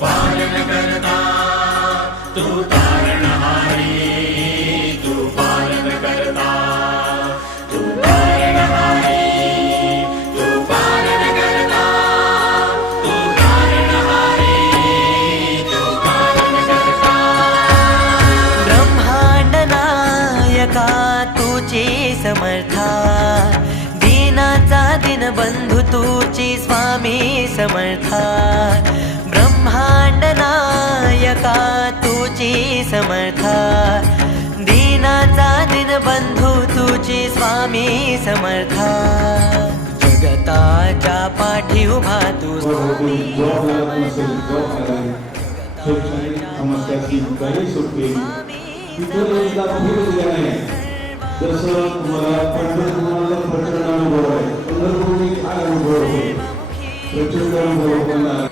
पालन करता तू तारणहारी तू पालन करता तू तारणहारी तू पालन करता तू तारणहारी तू पालन करता ब्रह्मांड नायका तुझे समर्था. दीनाचा दिन बंधू तुझी स्वामी समर्था. तुझी समर्था. दीनाचा दीनबंधू तुझी स्वामी समर्था. जगताच्या पाठी उभा तू स्वामी जसं मला पंढरपूरला प्रचंड अनुभव आहे. प्रचंड अनुभव